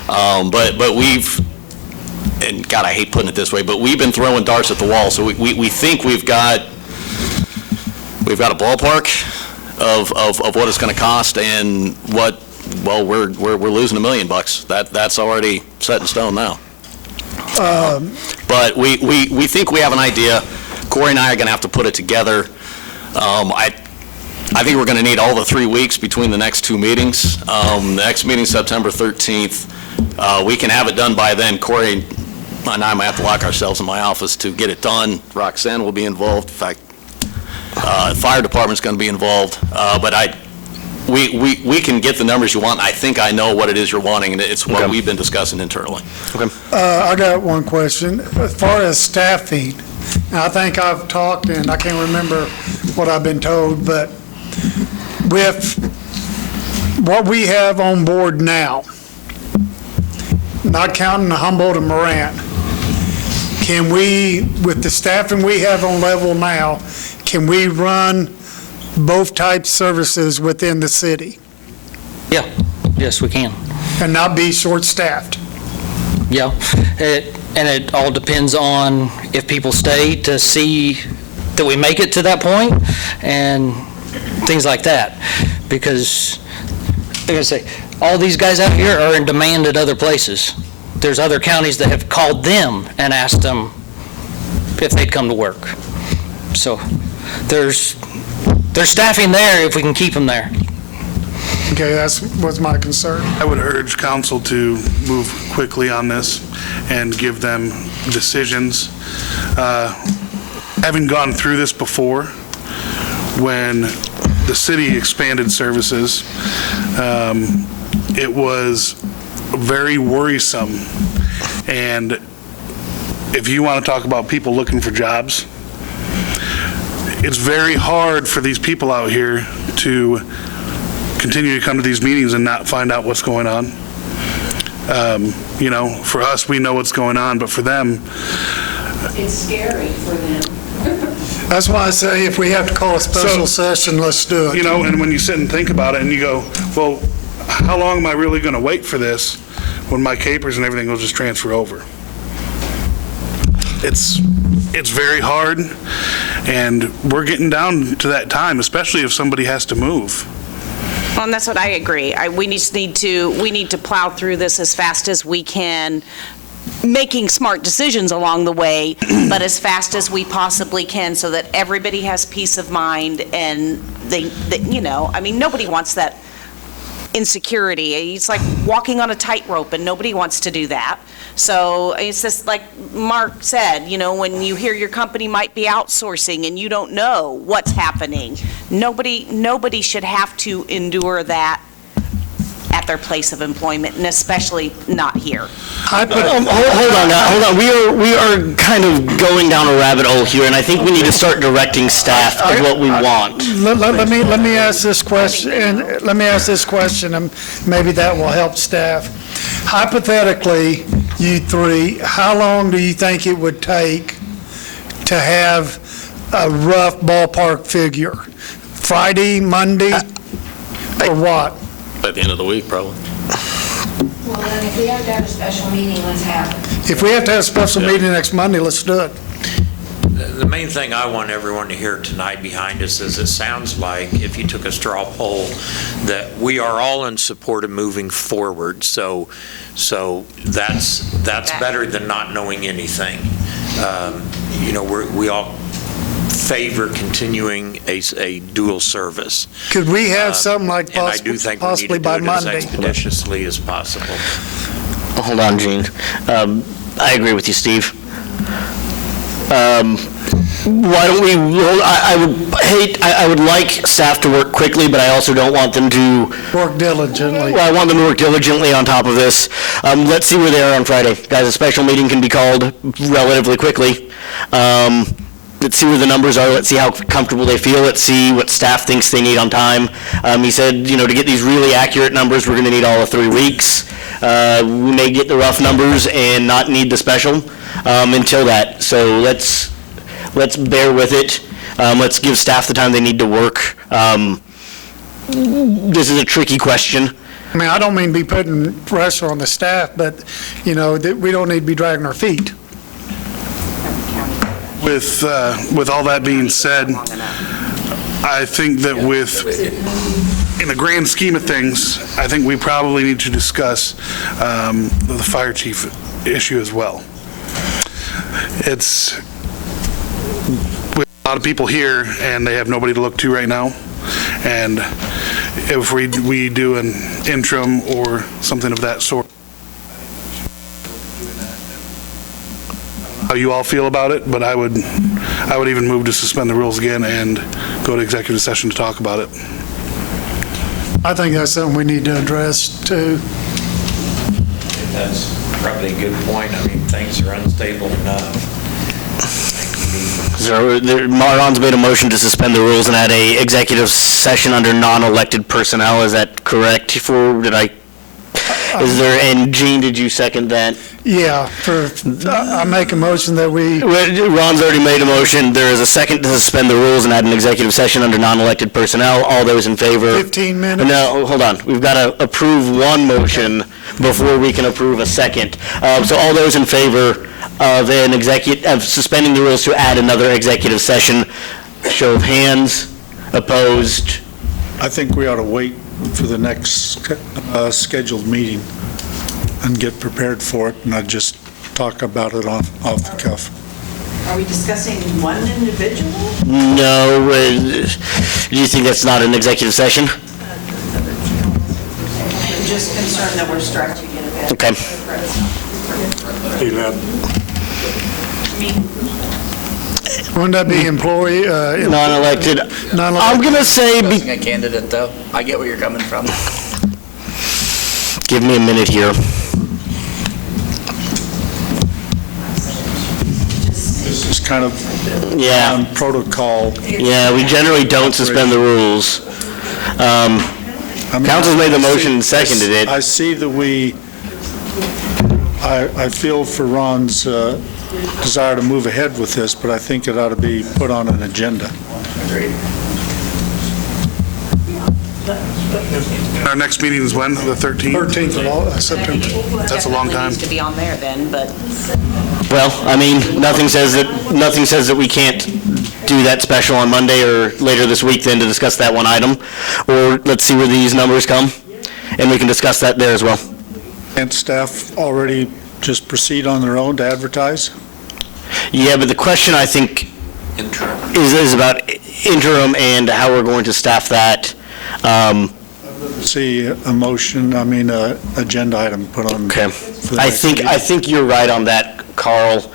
But we've, and God, I hate putting it this way, but we've been throwing darts at the wall. So we think we've got a ballpark of what it's going to cost, and we're losing $1 million. That's already set in stone now. But we think we have an idea. Corey and I are going to have to put it together. I think we're going to need all the 3 weeks between the next 2 meetings. The next meeting, September 13th. We can have it done by then. Corey and I might have to lock ourselves in my office to get it done. Roxanne will be involved. In fact, the fire department's going to be involved. But we can get the numbers you want. I think I know what it is you're wanting, and it's what we've been discussing internally. Okay. I got one question. As far as staffing, I think I've talked, and I can't remember what I've been told, but with what we have on board now, not counting Humboldt and Morant, can we, with the staffing we have on level now, can we run both types of services within the city Yeah, yes, we can. and not be short-staffed? Yeah, and it all depends on if people stay to see that we make it to that point and things like that. Because, like I say, all these guys out here are in demand at other places. There's other counties that have called them and asked them if they'd come to work. So there's staffing there if we can keep them there. Okay, was my concern. I would urge council to move quickly on this and give them decisions. Having gone through this before, when the city expanded services, it was very worrisome. And if you want to talk about people looking for jobs, it's very hard for these people out here to continue to come to these meetings and not find out what's going on. For us, we know what's going on, but for them, It's scary for them. That's why I say if we have to call a special session, let's do it. and when you sit and think about it and you go, well, how long am I really going to wait for this when my capers and everything will just transfer over? It's very hard, and we're getting down to that time, especially if somebody has to move. Well, and that's what I agree. We need to plow through this as fast as we can making smart decisions along the way, but as fast as we possibly can so that everybody has peace of mind and nobody wants that insecurity. It's like walking on a tightrope and nobody wants to do that. So it's just like Mark said, when you hear your company might be outsourcing and you don't know what's happening, nobody should have to endure that at their place of employment, and especially not here. Hold on. We are kind of going down a rabbit hole here, and I think we need to start directing staff of what we want. Let me ask this question, and maybe that will help staff. Hypothetically, you three, how long do you think it would take to have a rough ballpark figure? Friday, Monday, or what? By the end of the week, probably. Well, then if we have to have a special meeting, let's have it. If we have to have a special meeting next Monday, let's do it. The main thing I want everyone to hear tonight behind us is it sounds like, if you took a straw poll, that we are all in support of moving forward. So that's better than not knowing anything. We all favor continuing a dual service. Could we have something like And I do think we need possibly to by do it as Monday? expeditiously as possible. Hold on, Gene. I agree with you, Steve. Why don't we, I would like staff to work quickly, but I also don't want them to work diligently. Well, I want them to work diligently on top of this. Let's see where they are on Friday. Guys, a special meeting can be called relatively quickly. Let's see where the numbers are. Let's see how comfortable they feel. Let's see what staff thinks they need on time. He said, to get these really accurate numbers, we're going to need all of 3 weeks. We may get the rough numbers and not need the special until that. So let's bear with it. Let's give staff the time they need to work. This is a tricky question. I mean, I don't mean to be putting pressure on the staff, but, that we don't need to be dragging our feet. With all that being said, I think that in the grand scheme of things, I think we probably need to discuss the fire chief issue as well. It's with a lot of people here, and they have nobody to look to right now. And if we do an interim or something of that sort, how you all feel about it, but I would even move to suspend the rules again and go to executive session to talk about it. I think that's something we need to address too. That's probably a good point. I mean, things are unstable enough. Marron's made a motion to suspend the rules and add a executive session under non-elected personnel. Is that correct? And Gene, did you second that? Yeah, I make a motion that we... Ron's already made a motion. There is a second to suspend the rules and add an executive session under non-elected personnel. All those in favor? 15 minutes? No, hold on. We've got to approve one motion before we can approve a second. So all those in favor of suspending the rules to add another executive session, show of hands. Opposed? I think we ought to wait for the next scheduled meeting and get prepared for it, and not just talk about it off the cuff. Are we discussing one individual? No. Do you think that's not an executive session? I'm just concerned that we're stretching it a bit. Okay. Wouldn't that be employee? Non-elected. I'm going to say... A candidate, though. I get where you're coming from. Give me a minute here. This is kind of on protocol. Yeah, we generally don't suspend the rules. Council's made the motion and seconded it. I see that I feel for Ron's desire to move ahead with this, but I think it ought to be put on an agenda. Agreed. Our next meeting is when? The 13th? 13th of September. That's a long time. Needs to be on there then, but... Well, I mean, nothing says that we can't do that special on Monday or later this week then to discuss that one item. Or let's see where these numbers come, and we can discuss that there as well. And staff already just proceed on their own to advertise? Yeah, but the question, I think, is about interim and how we're going to staff that. See a motion, agenda item put on. Okay. for the I next think meeting. you're right on that, Carl,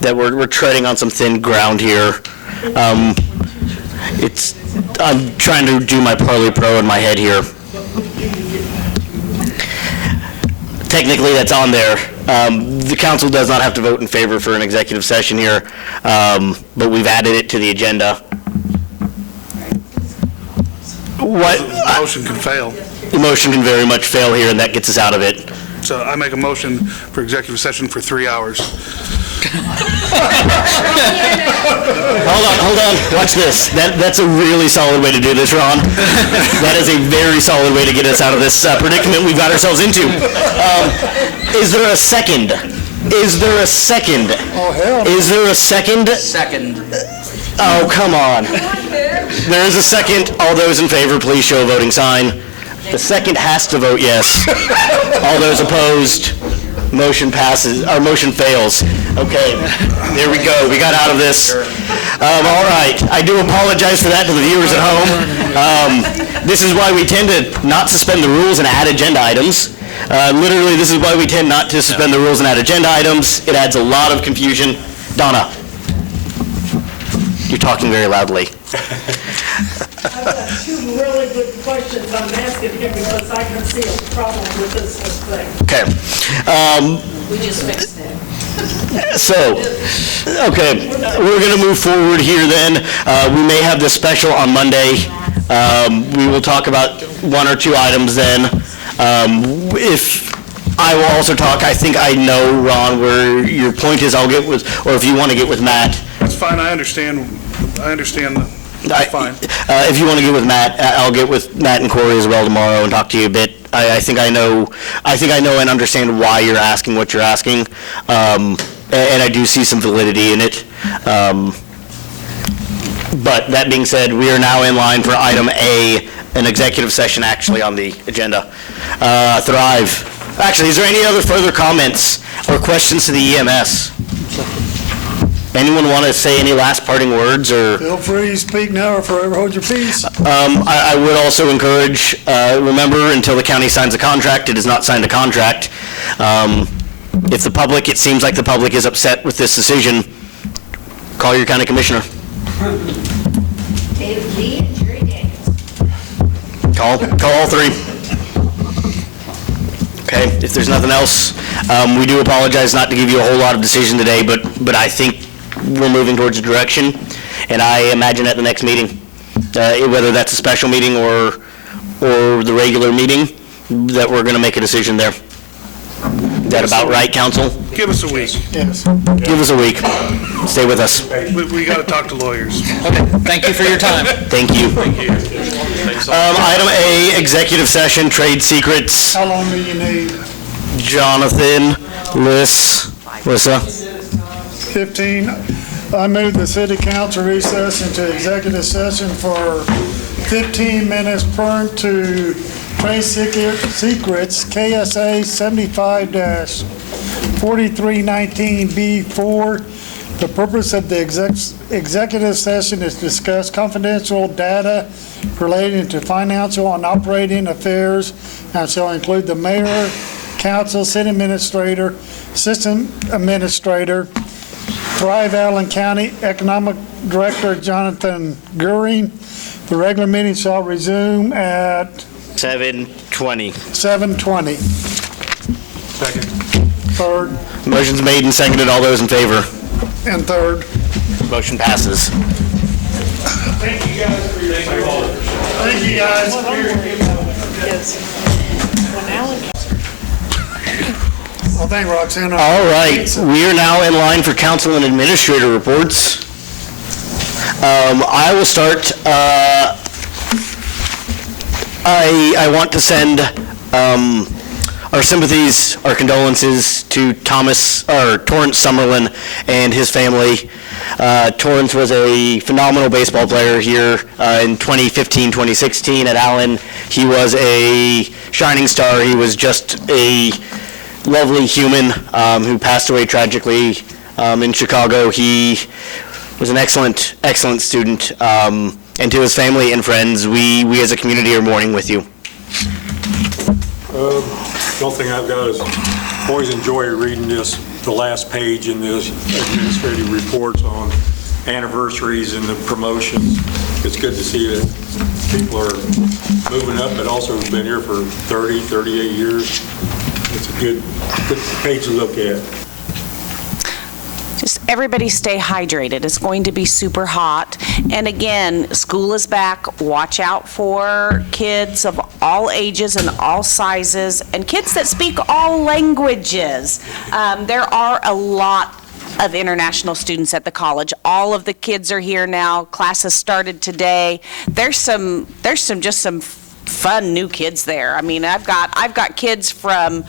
that we're treading on some thin ground here. I'm trying to do my Parley Pro in my head here. Technically, that's on there. The council does not have to vote in favor for an executive session here, but we've added it to the agenda. What? The motion can fail. The motion can very much fail here, and that gets us out of it. So I make a motion for executive session for 3 hours. Hold on, watch this. That's a really solid way to do this, Ron. That is a very solid way to get us out of this predicament we've got ourselves into. Is there a second? Is there a second? Oh, hell no. Is there a second? Second. Oh, come on. There is a second. All those in favor, please show a voting sign. The second has to vote yes. All those opposed, motion passes, or motion fails. Okay, there we go. We got out of this. All right. I do apologize for that to the viewers at home. This is why we tend to not suspend the rules and add agenda items. Literally, this is why we tend not to suspend the rules and add agenda items. It adds a lot of confusion. Donna, you're talking very loudly. I've got two really good questions I'm asking him because I can see a problem with this whole thing. Okay. We just fixed it. So, okay, we're going to move forward here then. We may have this special on Monday. We will talk about one or two items then. If I will also talk, I think I know, Ron, where your point is. I'll get with, or if you want to get with Matt. That's fine, I understand that's fine. If you want to get with Matt, I'll get with Matt and Corey as well tomorrow and talk to you a bit. I think I know and understand why you're asking what you're asking, and I do see some validity in it. But that being said, we are now in line for item A, an executive session actually on the agenda. Thrive. Actually, is there any other further comments or questions to the EMS? Anyone want to say any last parting words, or? Feel free to speak now or forever hold your peace. I would also encourage, remember, until the county signs a contract, it has not signed a contract. If the public, it seems like the public is upset with this decision, call your county commissioner. David Lee and Jerry Daniels. Call all three. Okay, if there's nothing else, we do apologize not to give you a whole lot of decision today, but I think we're moving towards a direction, and I imagine at the next meeting, whether that's a special meeting or the regular meeting, that we're going to make a decision there. Is that about right, council? Give us a week. Yes. Give us a week. Stay with us. We got to talk to lawyers. Okay, thank you for your time. Thank you. Item A, executive session, trade secrets. How long do you need? Jonathan, Lissa. 15. I move the city council recess into executive session for 15 minutes pursuant to trade secrets, KSA 75-4319B4. The purpose of the executive session is to discuss confidential data relating to financial and operating affairs and shall include the mayor, council, city administrator, assistant administrator, Thrive Allen County Economic Director Jonathan Goering. The regular meeting shall resume at 7:20. 7:20. Second. Third Motion's made and seconded. All those in favor? and third. Motion passes. Thank you guys for your support. Thank you, guys. Well, thank Roxanne. All right, we are now in line for council and administrator reports. I will start. I want to send our sympathies, our condolences to Torrance Summerlin and his family. Torrance was a phenomenal baseball player here in 2015, 2016 at Allen. He was a shining star. He was just a lovely human who passed away tragically in Chicago. He was an excellent, excellent student. And to his family and friends, we as a community are mourning with you. The only thing I've got is always enjoy reading the last page in this administrative reports on anniversaries and the promotions. It's good to see that people are moving up, but also have been here for 30, 38 years. It's a good page to look at. Just everybody stay hydrated. It's going to be super hot. And again, school is back. Watch out for kids of all ages and all sizes, and kids that speak all languages. There are a lot of international students at the college. All of the kids are here now. Classes started today. There's some fun new kids there. I mean, I've got kids from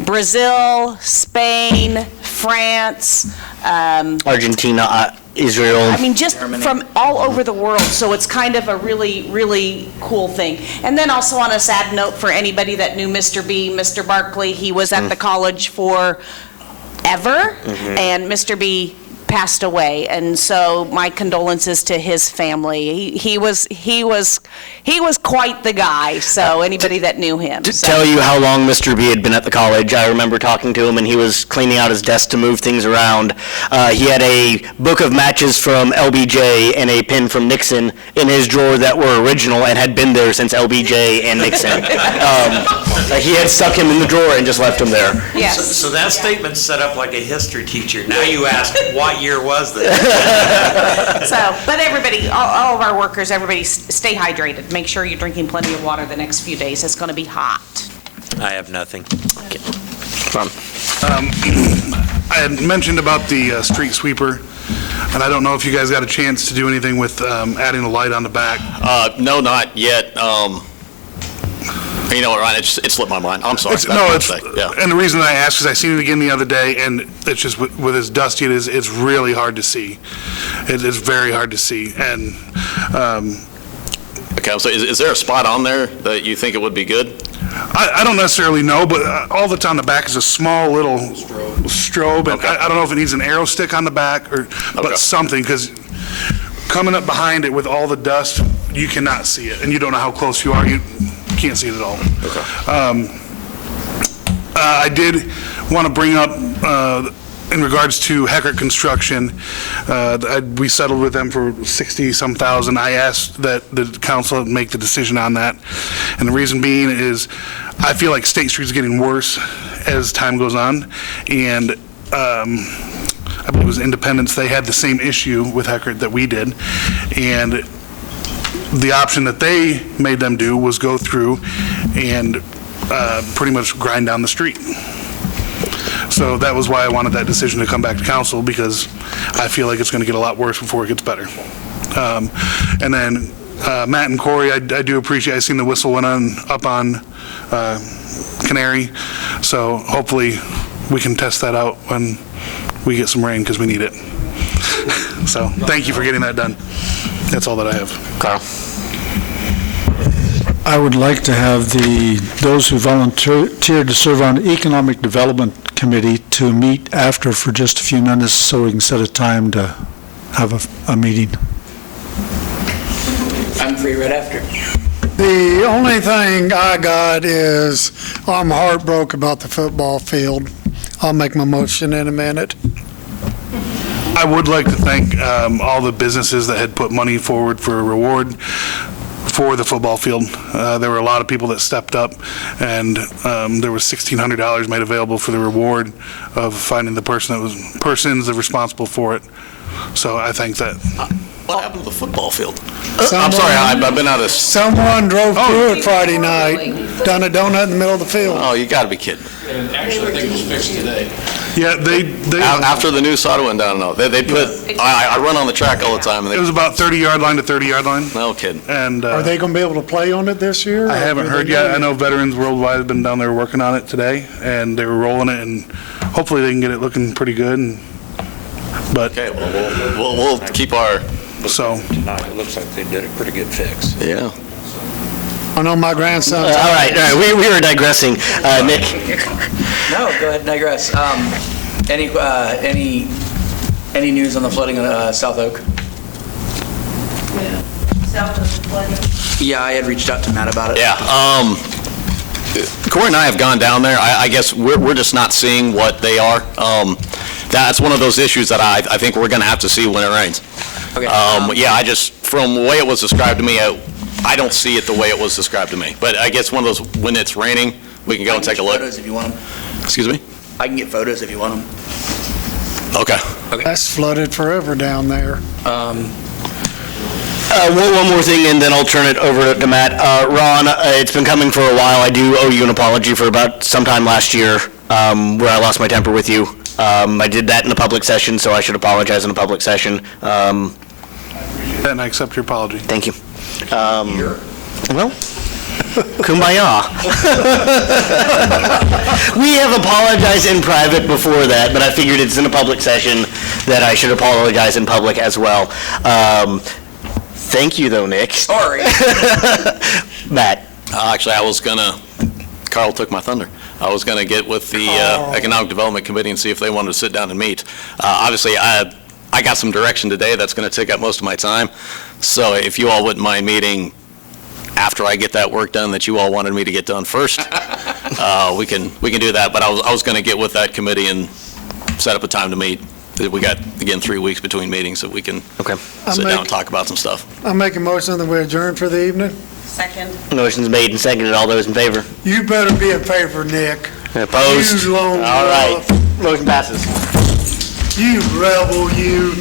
Brazil, Spain, France, Argentina, Israel. I mean, just from all over the world, so it's kind of a really, really cool thing. And then also on a sad note for anybody that knew Mr. B, Mr. Barkley, he was at the college for ever, and Mr. B passed away, and so my condolences to his family. He was quite the guy, so anybody that knew him. To tell you how long Mr. B had been at the college, I remember talking to him, and he was cleaning out his desk to move things around. He had a book of matches from LBJ and a pin from Nixon in his drawer that were original and had been there since LBJ and Nixon. He had stuck him in the drawer and just left him there. Yes. So that statement's set up like a history teacher. Now you ask, what year was that? So, but everybody, all of our workers, everybody stay hydrated. Make sure you're drinking plenty of water the next few days. It's going to be hot. I have nothing. I had mentioned about the street sweeper, and I don't know if you guys got a chance to do anything with adding a light on the back. No, not yet. You know what, Ryan, it slipped my mind. I'm sorry. And the reason I asked is I seen it again the other day, and it's just with as dusty it is, it's really hard to see. It is very hard to see, and Okay, so is there a spot on there that you think it would be good? I don't necessarily know, but all that's on the back is a small little strobe, and I don't know if it needs an arrow stick on the back but something, because coming up behind it with all the dust, you cannot see it, and you don't know how close you are. You can't see it at all. I did want to bring up, in regards to Heckert Construction, we settled with them for 60-some thousand. I asked that the council make the decision on that, and the reason being is I feel like State Street's getting worse as time goes on, and I believe it was Independence, they had the same issue with Heckert that we did, and the option that they made them do was go through and pretty much grind down the street. So that was why I wanted that decision to come back to council, because I feel like it's going to get a lot worse before it gets better. And then Matt and Corey, I do appreciate, I seen the whistle went up on Canary, so hopefully we can test that out when we get some rain, because we need it. So thank you for getting that done. That's all that I have. Carl? I would like to have those who volunteered to serve on the Economic Development Committee to meet after for just a few minutes so we can set a time to have a meeting. I'm free right after. The only thing I got is I'm heartbroken about the football field. I'll make my motion in a minute. I would like to thank all the businesses that had put money forward for a reward for the football field. There were a lot of people that stepped up, and there was $1,600 made available for the reward of finding the persons that responsible for it. So I think that. What happened to the football field? I'm sorry, I've been out of... Someone drove through it Friday night, done a donut in the middle of the field. Oh, you got to be kidding. And actually, I think it was fixed today. Yeah, they After the new soda went down, no. They put... I run on the track all the time. And it was about 30-yard line to 30-yard line. No kidding. And Are they going to be able to play on it this year? I haven't heard yet. I know Veterans Worldwide have been down there working on it today, and they were rolling it, and hopefully they can get it looking pretty good. But okay, well, we'll keep our... So Tonight, it looks like they did a pretty good fix. Yeah. I know my grandson. All right, we were digressing. Nick? No, go ahead, digress. Any news on the flooding of South Oak? Yeah, I had reached out to Matt about it. Yeah, Corey and I have gone down there. I guess we're just not seeing what they are. That's one of those issues that I think we're going to have to see when it rains. Okay. Yeah, from the way it was described to me, I don't see it the way it was described to me. But I guess one of those, when it's raining, we can go and take a look. Photos if you want them. Excuse me? I can get photos if you want them. Okay. That's flooded forever down there. One more thing, and then I'll turn it over to Matt. Ron, it's been coming for a while. I do owe you an apology for about sometime last year where I lost my temper with you. I did that in a public session, so I should apologize in a public session. And I accept your apology. Thank you. Well, kumbaya. We have apologized in private before that, but I figured it's in a public session that I should apologize in public as well. Thank you, though, Nick. Sorry. Matt? Actually, Carl took my thunder. I was going to get with the Economic Development Committee and see if they wanted to sit down and meet. Obviously, I got some direction today that's going to take up most of my time. So if you all wouldn't mind meeting after I get that work done that you all wanted me to get done first, we can do that. But I was going to get with that committee and set up a time to meet. We got, again, 3 weeks between meetings, so we can sit down and talk about some stuff. I'm making motion that we adjourn for the evening. Second. Motion's made and seconded. All those in favor? You better be in favor, Nick. Opposed? You lone All right. wolf. Motion passes. You rebel, you.